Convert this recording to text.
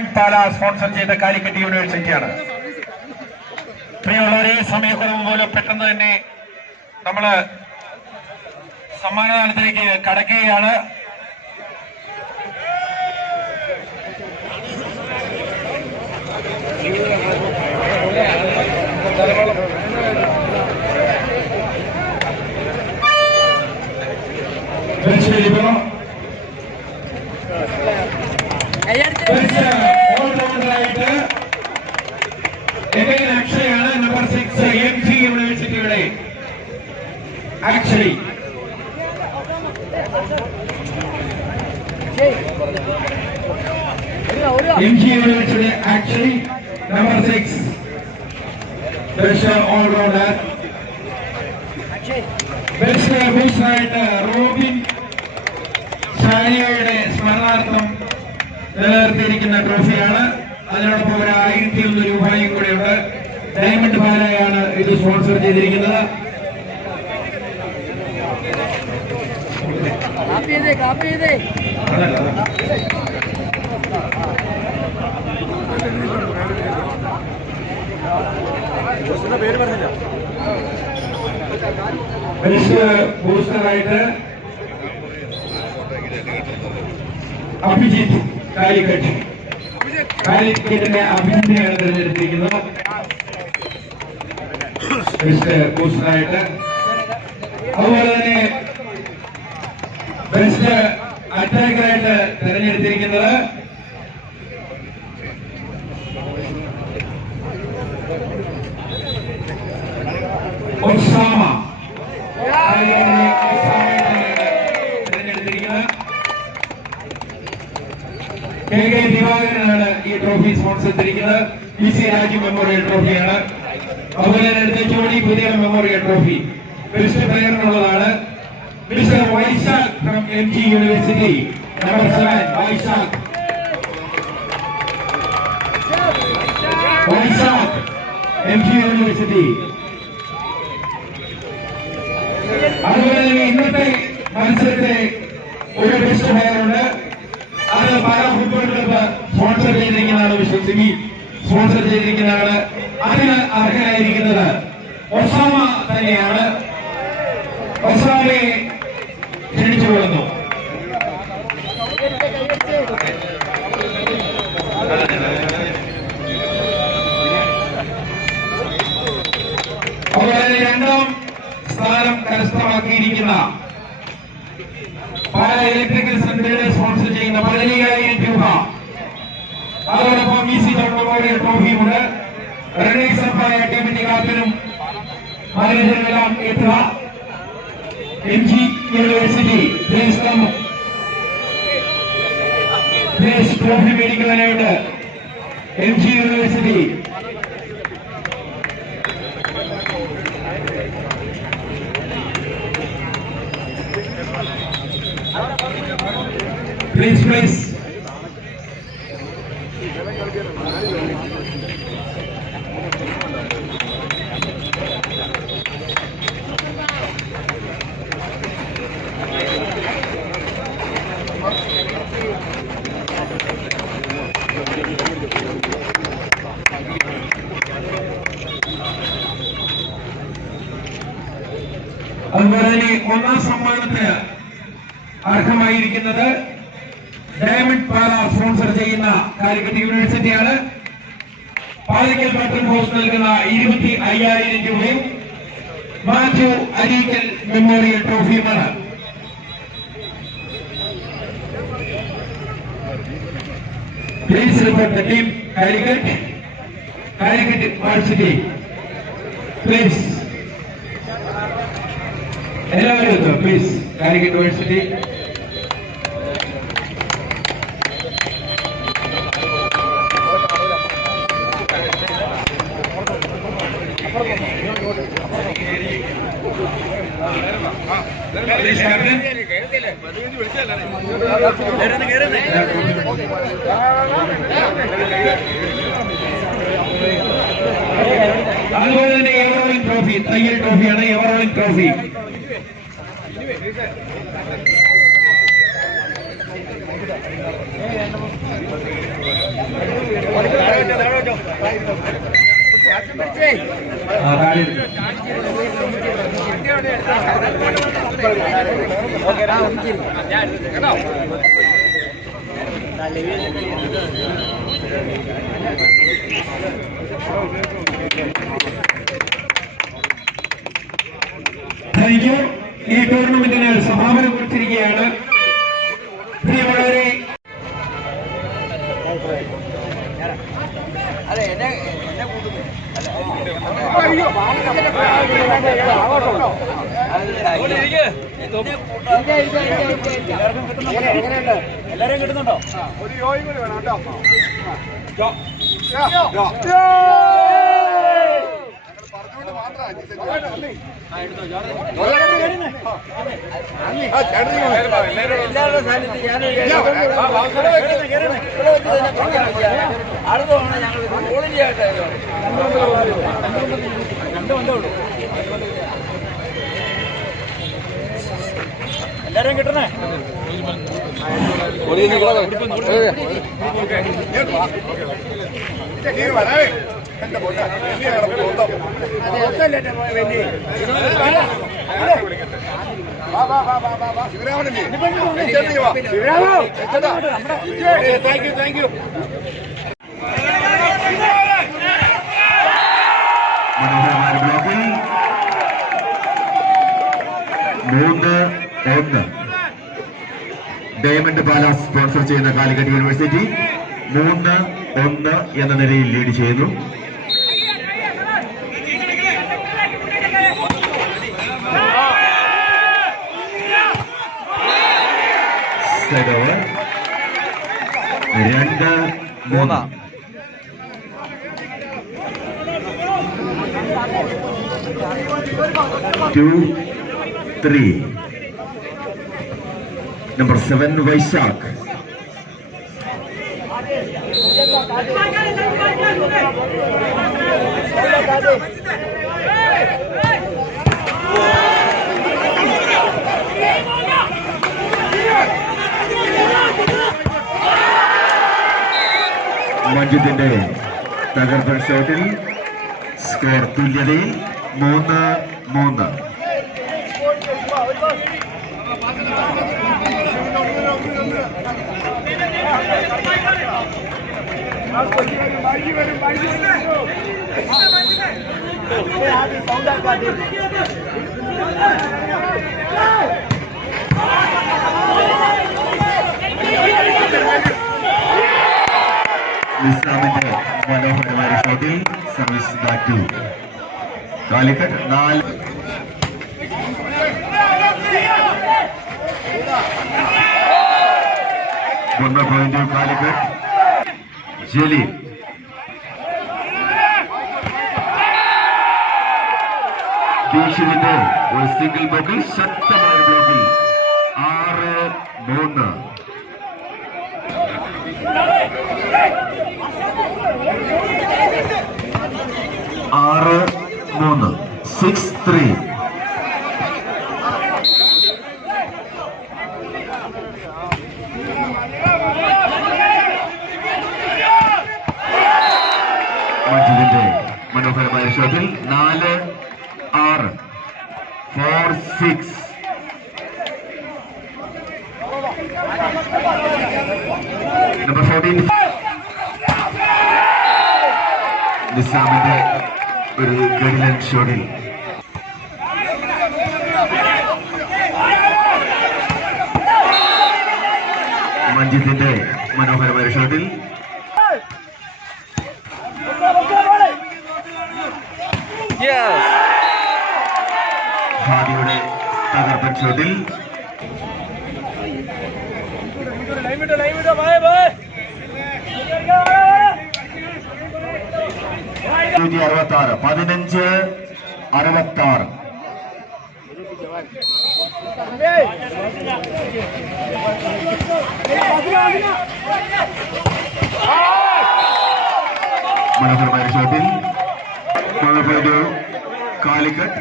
Diamond പാല sponsor ചെയ്ത കാലിക്കറ്റ് യൂണിവേഴ്സിറ്റിയാണ്. പ്രിയമുള്ളവരെ സമയക്കുറവ് പോലെ പെട്ടെന്ന് തന്നെ നമ്മൾ സമ്മാനദാനത്തിലേക്ക് കടക്കുകയാണ്. തീർച്ചയായും ഓൾറൗണ്ടറായിട്ട് എകൈൻ അക്ഷയാണ് നമ്പർ സിക്സ് എം ജി യൂണിവേഴ്സിറ്റിയുടെ actually M G university actually number six best all-rounder best ബൂസ്റ്ററായിട്ട് റോബിൻ ഷാനിയയുടെ സ്മരണാർത്ഥം നിലനിർത്തിയിരിക്കുന്ന ട്രോഫിയാണ്. അതിനോടൊപ്പം ഒരു ആയിരത്തി ഒന്ന് രൂപയും കൂടെയുണ്ട്. ഡയമണ്ട് പാലയാണ് ഇത് സ്പോൺസർ ചെയ്തിരിക്കുന്നത്. കാപ്പി ചെയ്തേ കാപ്പി ചെയ്തേ. പേര് പറഞ്ഞില്ല ബെസ്റ്റ് ബൂസ്റ്ററായിട്ട് അഭിജിത്ത് കാലിക്കറ്റ്. കാലിക്കറ്റിന്റെ അഭിജിത്തിനെയാണ് തിരഞ്ഞെടുത്തിരിക്കുന്നത്. ബെസ്റ്റ് ബൂസ്റ്ററായിട്ട് അതുപോലെ തന്നെ ബെസ്റ്റ് അറ്റാക്കറായിട്ട് തെരഞ്ഞെടുത്തിരിക്കുന്നത് ഒസാമ. കെ കെ ദിവാകരനാണ് ഈ ട്രോഫി സ്പോൺസർ ചെയ്തിരിക്കുന്നത് പി സി രാജു മെമ്മോറിയൽ ട്രോഫിയാണ്. അതുപോലെ തന്നെ ജോഡി പുതിയ memorial trophy. Best പ്ലെയറിനുള്ളതാണ്. Mister Vaishakh from MG University. University seven, seven Vaishakh MG University. അതുപോലെ ഇന്നത്തെ മത്സരത്തെ ഒരു ബെസ്റ്റ് ഫയറുണ്ട് അത് പാലാ ഫുട്ബോൾ ക്ലബ്ബ് സ്പോൺസർ ചെയ്തിരിക്കുന്നതാണ് വിശ്വസിമി സ്പോൺസർ ചെയ്തിരിക്കുന്നതാണ് അതിന് അർഹനായിരിക്കുന്നത് ഒസാമ തന്നെയാണ് ഒസാമയെ കരസ്ഥമാക്കിയിരിക്കുന്ന പല ഇലക്ട്രിക്കൽ സെന്ററുകളെ സ്പോൺസർ ചെയ്യുന്ന പതിനയ്യായിരം രൂപ. അതോടൊപ്പം ഇ സി മെമ്മോറിയൽ ട്രോഫിയുമുണ്ട് റണ്ണേഴ്സപ്പായ ടീമിന്റെ എത്തുക. M G university മേടിക്കുന്നതിനായിട്ട് M G university please please അതുപോലെ തന്നെ ഒന്നാം സമ്മാനത്തിന് അർഹമായിരിക്കുന്നത് ഡയമണ്ട് പാല സ്പോൺസർ ചെയ്യുന്ന കാലിക്കറ്റ് യൂണിവേഴ്സിറ്റിയാണ് പാലിക്കൽ പട്ടൺ ഹൗസ് നൽകുന്ന ഇരുപത്തി അയ്യായിരം രൂപയും Mathew Areekkal memorial ട്രോഫിയുമാണ് please report the team Calicut. Calicut university please എല്ലാവരും എത്തുക പ്ലീസ് കാലിക്കറ്റ് യൂണിവേഴ്സിറ്റി അതുപോലെ തന്നെ എവറോളിംഗ് ട്രോഫി തയ്യൽ ട്രോഫിയാണ് എവറോളിംഗ് ട്രോഫി താഴെ ഈ ടൂർണമെന്റിന് സമാപനം കുറിച്ചിരിക്കുകയാണ്. എല്ലാരും കിട്ടുന്നുണ്ടോ? കൂടി വേണം ഞാൻ അടുത്ത തവണ ഞങ്ങൾ ആയിട്ടായിരുന്നു രണ്ടു എല്ലാരും കിട്ടണേ താങ്ക് യു താങ്ക് യു മൂന്ന് ഒന്ന് ഡയമണ്ട് പാലാസ് സ്പോൺസർ ചെയ്യുന്ന കാലിക്കറ്റ് യൂണിവേഴ്സിറ്റി മൂന്ന് ഒന്ന് എന്ന നിലയിൽ ലീഡ് ചെയ്യുന്നു. രണ്ട് മൂന്ന്. Two three number seven Vaishakh മഞ്ജിത്തിന്റെ തകർപ്പൻ ഷോട്ടിൽ സ്കോർ തുല്യതയിൽ മൂന്ന് മൂന്ന്. നിസാമിന്റെ മനോഹരമായ ഷോട്ടിൽ സർവീസ് ബാക്ക് ടു കാലിക്കറ്റ് നാല് ഒന്ന് പോയിന്റ് കാലിക്കറ്റ് ജലീൽ ദീക്ഷിതിന്റെ ഒരു സിംഗിൾ ബ്ലോക്കിൽ ശക്തമായ ഒരു ബ്ലോക്കിൽ ആറ് മൂന്ന് ആറ് മൂന്ന് സിക്സ് ത്രീ മഞ്ജുവിന്റെ മനോഹരമായ ഷോട്ടിൽ. നാല് ആറ്. ഫോർ സിക്സ് നമ്പർ ഫോർട്ടീൻ നിസാമിന്റെ ഒരു ഗഡിലൻ ഷോട്ടിൽ. മഞ്ജിത്തിന്റെ മനോഹരമായ ഷോട്ടിൽ. ഹാദിയുടെ തകർപ്പൻ ഷോട്ടിൽ നൂറ്റി അറുപത്തി ആറ് പതിനഞ്ച് അറുപത്തി ആറ് മനോഹരമായ ഷോട്ടിൽ నాయుడు కాలికట్